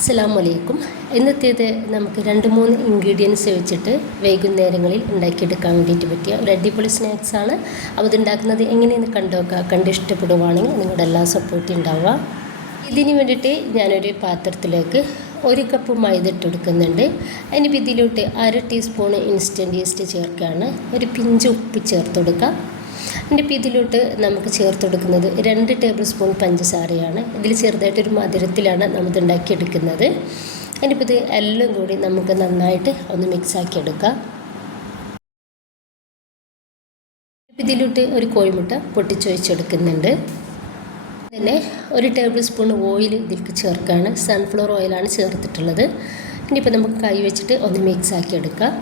അസ്സലാമു ഇന്നത്തേത് നമുക്ക് 2-3 ഇൻഗ്രീഡിയൻസ് വെച്ചിട്ട് വൈകുന്നേരങ്ങളിൽ ഉണ്ടാക്കിയെടുക്കാൻ വേണ്ടിയിട്ട് പറ്റിയ ഒരു അടിപൊളി സ്നാക്സാണ്. അപ്പോൾ ഇതുണ്ടാക്കുന്നത് എങ്ങനെയെന്ന് കണ്ട് ഇഷ്ടപ്പെടുവാണെങ്കിൽ നിങ്ങളുടെ എല്ലാ സപ്പോർട്ടും ഉണ്ടാവുക. ഇതിന് വേണ്ടിയിട്ട് ഞാനൊരു പാത്രത്തിലേക്ക് 1 കപ്പ് മൈദ ഇട്ടെടുക്കുന്നുണ്ട്. അതിന് ഇതിലോട്ട് 1/2 ടീസ്പൂൺ ഇൻസ്റ്റൻറ്റ് ഈസ്റ്റ് ചേർക്കുകയാണ്. ഒരു പിഞ്ച് ഉപ്പ് ചേർത്ത് കൊടുക്കുക. എന്നിട്ട് ഇതിലോട്ട് നമുക്ക് ചേർത്ത് കൊടുക്കുന്നത് 2 ടേബിൾ സ്പൂൺ പഞ്ചസാരയാണ്. ഇതിൽ ചെറുതായിട്ടൊരു മധുരത്തിലാണ് നമ്മൾ ഉണ്ടാക്കിയെടുക്കുന്നത്. എന്നിപ്പോൾ ഇത് എല്ലാം കൂടി നമുക്ക് നന്നായിട്ട് ഒന്ന് മിക്സാക്കി എടുക്കാം. ഇതിലോട്ട് ഒരു കോഴിമുട്ട പൊട്ടിച്ചൊഴിച്ചെടുക്കുന്നുണ്ട്. പിന്നെ 1 ടേബിൾ സ്പൂൺ ഓയിൽ ഇതിലേക്ക് ചേർക്കുകയാണ്. സൺഫ്ലവർ ഓയിലാണ് ചേർത്തിട്ടുള്ളത്. ഇനിയിപ്പോൾ നമുക്ക് കൈ വെച്ചിട്ട് ഒന്ന് മിക്സാക്കി എടുക്കാം.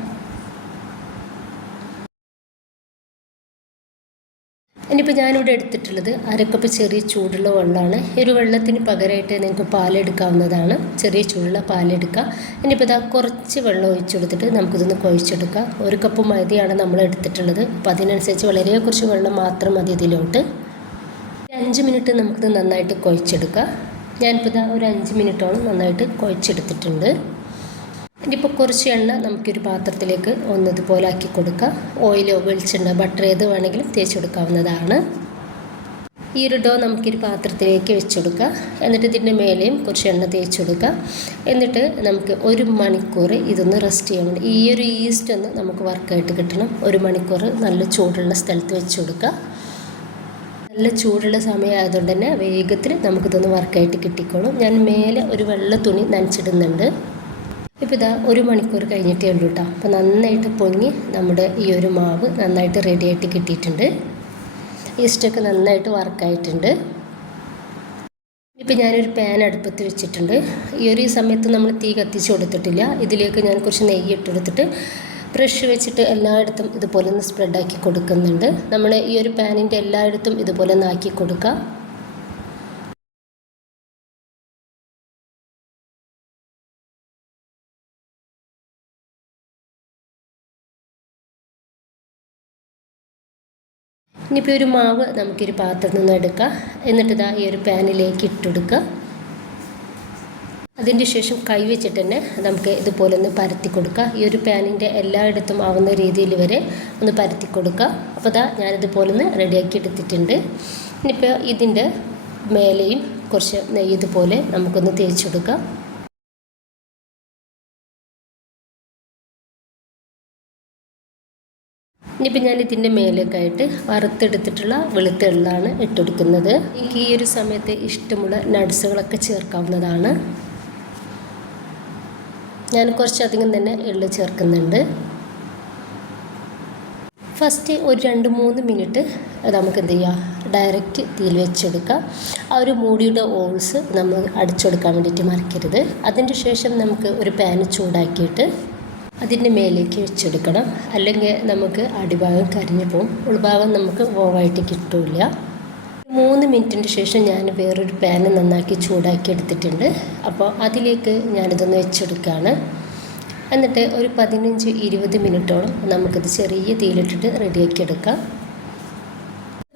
ഇനിയിപ്പോൾ ഞാനിവിടെ എടുത്തിട്ടുള്ളത് 1/2 കപ്പ് ചെറിയ ചൂടുള്ള വെള്ളമാണ്. ഒരു വെള്ളത്തിന് പകരമായിട്ട് നിങ്ങൾക്ക് പാലെടുക്കാവുന്നതാണ്. ചെറിയ ചൂടുള്ള പാലെടുക്കുക. ഇനിയിപ്പോൾ ഇതാ കുറച്ച് വെള്ളം ഒഴിച്ചു കൊടുത്തിട്ട് നമുക്കിതൊന്ന് കുഴച്ചെടുക്കാം. 1 കപ്പ് മൈദയാണ് നമ്മൾ എടുത്തിട്ടുള്ളത്. അപ്പോൾ അതിനനുസരിച്ച് വളരെ കുറച്ച് വെള്ളം മാത്രം മതി ഇതിലോട്ട്. 5 മിനിറ്റ് നമുക്കിത് നന്നായിട്ട് കുഴച്ചെടുക്കാം. ഞാനിപ്പോൾ ഇതാ ഒരു 5 മിനിറ്റോളം നന്നായിട്ട് കുഴച്ചെടുത്തിട്ടുണ്ട്. ഇനിയിപ്പോൾ കുറച്ച് എണ്ണ നമുക്കൊരു പാത്രത്തിലേക്ക് ഇതുപോലെ ആക്കി കൊടുക്കുക. ഓയിലോ വെളിച്ചെണ്ണ ബട്ടർ ഏത് വേണമെങ്കിലും തേച്ച് കൊടുക്കാവുന്നതാണ്. ഈ ഒരു ഡോ നമുക്കൊരു പാത്രത്തിലേക്ക് വെച്ച് കൊടുക്കുക. എന്നിട്ട് ഇതിൻ്റെ മേലെയും കുറച്ച് എണ്ണ തേച്ച് കൊടുക്കുക. എന്നിട്ട് നമുക്ക് 1 മണിക്കൂർ ഇതൊന്ന് റെസ്റ്റ് ചെയ്യാൻ വേണ്ടി ഈ ഒരു ഈസ്റ്റ് ഒന്ന് നമുക്ക് വർക്കായിട്ട് കിട്ടണം. 1 മണിക്കൂർ നല്ല ചൂടുള്ള സ്ഥലത്ത് വെച്ച് കൊടുക്കുക. നല്ല ചൂടുള്ള സമയമായതുകൊണ്ട് തന്നെ വേഗത്തിൽ നമുക്കിതൊന്ന് വർക്കായിട്ട് കിട്ടിക്കോളും. ഞാൻ മേലെ ഒരു വെള്ള തുണി നനച്ചിടുന്നുണ്ട്. ഇപ്പോൾ ഇതാ 1 മണിക്കൂർ കഴിഞ്ഞിട്ടേ ഉള്ളൂ കേട്ടോ. അപ്പോൾ നന്നായിട്ട് പൊങ്ങി നമ്മുടെ ഈ ഒരു മാവ് നന്നായിട്ട് റെഡിയായിട്ട് കിട്ടിയിട്ടുണ്ട്. ഈസ്റ്റൊക്കെ നന്നായിട്ട് വർക്കായിട്ടുണ്ട്. ഇപ്പോൾ ഞാനൊരു പാൻ അടുപ്പത്ത് വെച്ചിട്ടുണ്ട്. ഈ ഒരു സമയത്ത് നമ്മൾ തീ കത്തിച്ച് കൊടുത്തിട്ടില്ല. ഇതിലേക്ക് ഞാൻ കുറച്ച് നെയ്യ് ഇട്ടെടുത്തിട്ട് ബ്രഷ് വെച്ചിട്ട് എല്ലായിടത്തും ഇതുപോലെ ഒന്ന് സ്പ്രെഡാക്കി കൊടുക്കുന്നുണ്ട്. നമ്മൾ ഈ ഒരു പാനിൻ്റെ എല്ലായിടത്തും ഇതുപോലെ ഒന്ന് ആക്കി കൊടുക്കുക. ഇനിയിപ്പോൾ ഒരു മാവ് നമുക്കൊരു പാത്രത്തിൽ നിന്ന് എടുക്കാം. എന്നിട്ട് ഇതാ ഈ ഒരു പാനിലേക്ക് ഇട്ടെടുക്കുക. അതിൻ്റെ ശേഷം കൈ വെച്ചിട്ട് തന്നെ നമുക്ക് ഇതുപോലെ ഒന്ന് പരത്തി കൊടുക്കുക. ഈ ഒരു പാനിൻ്റെ എല്ലായിടത്തും ആവുന്ന രീതിയിൽ വരെ ഒന്ന് പരത്തി കൊടുക്കുക. അപ്പോൾ ഇതാ ഞാനിതുപോലെ ഒന്ന് റെഡിയാക്കി എടുത്തിട്ടുണ്ട്. ഇനിയിപ്പോൾ ഇതിൻ്റെ മേലെയും കുറച്ച് നെയ്യ് ഇതുപോലെ നമുക്കൊന്ന് തേച്ച് കൊടുക്കാം. ഇനിയിപ്പോൾ ഞാൻ ഇതിൻ്റെ മേലേക്കായിട്ട് വറുത്തെടുത്തിട്ടുള്ള വെളുത്തുള്ളിയാണ് ഇട്ടുകൊടുക്കുന്നത്. എനിക്ക് ഈ ഒരു സമയത്ത് ഇഷ്ടമുള്ള നട്ട്സുകളൊക്കെ ചേർക്കാവുന്നതാണ്. ഞാൻ കുറച്ചധികം തന്നെ എള്ള് ചേർക്കുന്നുണ്ട്. ഫസ്റ്റ് ഒരു 2-3 മിനിറ്റ് നമുക്ക് എന്ത് ചെയ്യുക, ഡയറക്റ്റ് തീയിൽ വെച്ചെടുക്കാം. ആ ഒരു മൂടിയുടെ ഹോൾസ് നമ്മൾ അടിച്ചെടുക്കാൻ വേണ്ടിയിട്ട് മറക്കരുത്. അതിൻ്റെ ശേഷം നമുക്ക് ഒരു പാൻ ചൂടാക്കിയിട്ട് അതിൻ്റെ മേലേക്ക് വെച്ചെടുക്കണം. അല്ലെങ്കിൽ നമുക്ക് അടിഭാഗം കരിഞ്ഞു പോകും, ഉൾഭാഗം നമുക്ക് വേവായിട്ട് കിട്ടില്ല. 3 മിനിറ്റിന് ശേഷം ഞാൻ വേറൊരു പാൻ നന്നാക്കി ചൂടാക്കി എടുത്തിട്ടുണ്ട്. അപ്പോൾ അതിലേക്ക് ഞാനിതൊന്ന് വെച്ചെടുക്കുകയാണ്. എന്നിട്ട് ഒരു 15-20 മിനിറ്റോളം നമുക്കിത് ചെറിയ തീയിലിട്ടിട്ട് റെഡിയാക്കി എടുക്കാം.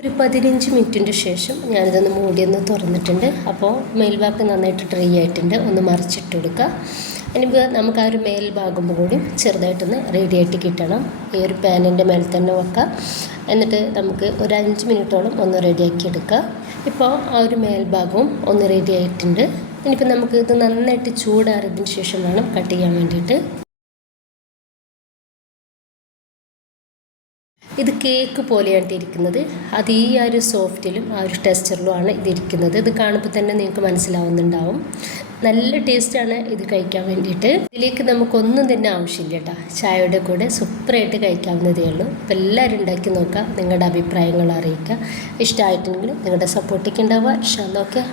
ഒരു 15 മിനിറ്റിൻ്റെ ശേഷം ഞാനിതൊന്ന് മൂടിയൊന്ന് തുറന്നിട്ടുണ്ട്. അപ്പോൾ മേൽഭാഗം നന്നായിട്ട് ഡ്രൈ ആയിട്ടുണ്ട്. ഒന്ന് മറിച്ചിട്ട് കൊടുക്കുക. ഇനിയിപ്പോൾ നമുക്ക് ആ ഒരു മേൽഭാഗം കൂടി ചെറുതായിട്ടൊന്ന് റെഡിയായിട്ട് കിട്ടണം. ഈ ഒരു പാനിൻ്റെ മേൽ തന്നെ വെക്കാം. എന്നിട്ട് നമുക്ക് ഒരു 5 മിനിറ്റോളം ഒന്ന് റെഡിയാക്കി എടുക്കുക. ഇപ്പോൾ ആ ഒരു മേൽഭാഗവും ഒന്ന് റെഡി ആയിട്ടുണ്ട്. ഇനിയിപ്പോൾ നമുക്ക് ഇത് നന്നായിട്ട് ചൂടാറിയതിന് ശേഷം വേണം കട്ട് ചെയ്യാൻ വേണ്ടിയിട്ട്. ഇത് കേക്ക് പോലെയാണ് ഇരിക്കുന്നത്. അത് ഈ ഒരു സോഫ്റ്റിലും ആ ഒരു ടെക്സ്ചറിലുമാണ് ഇതിരിക്കുന്നത്. ഇത് കാണുമ്പോൾ തന്നെ നിങ്ങൾക്ക് മനസ്സിലാവുന്നുണ്ടാവും. നല്ല ടേസ്റ്റാണ് ഇത് കഴിക്കാൻ വേണ്ടിയിട്ട്. ഇതിലേക്ക് നമുക്കൊന്നും തന്നെ ആവശ്യമില്ല കേട്ടോ. ചായയുടെ കൂടെ സൂപ്പറായിട്ട് കഴിക്കാവുന്നതേ ഉള്ളൂ. അപ്പോൾ എല്ലാവരും ഉണ്ടാക്കി നോക്കുക. നിങ്ങളുടെ അഭിപ്രായങ്ങൾ അറിയിക്കുക. ഇഷ്ടമായിട്ടുണ്ടെങ്കിൽ നിങ്ങളുടെ സപ്പോർട്ടൊക്കെ ഉണ്ടാവുക. ഇൻഷാ അല്ലാഹ്. ഓക്കെ.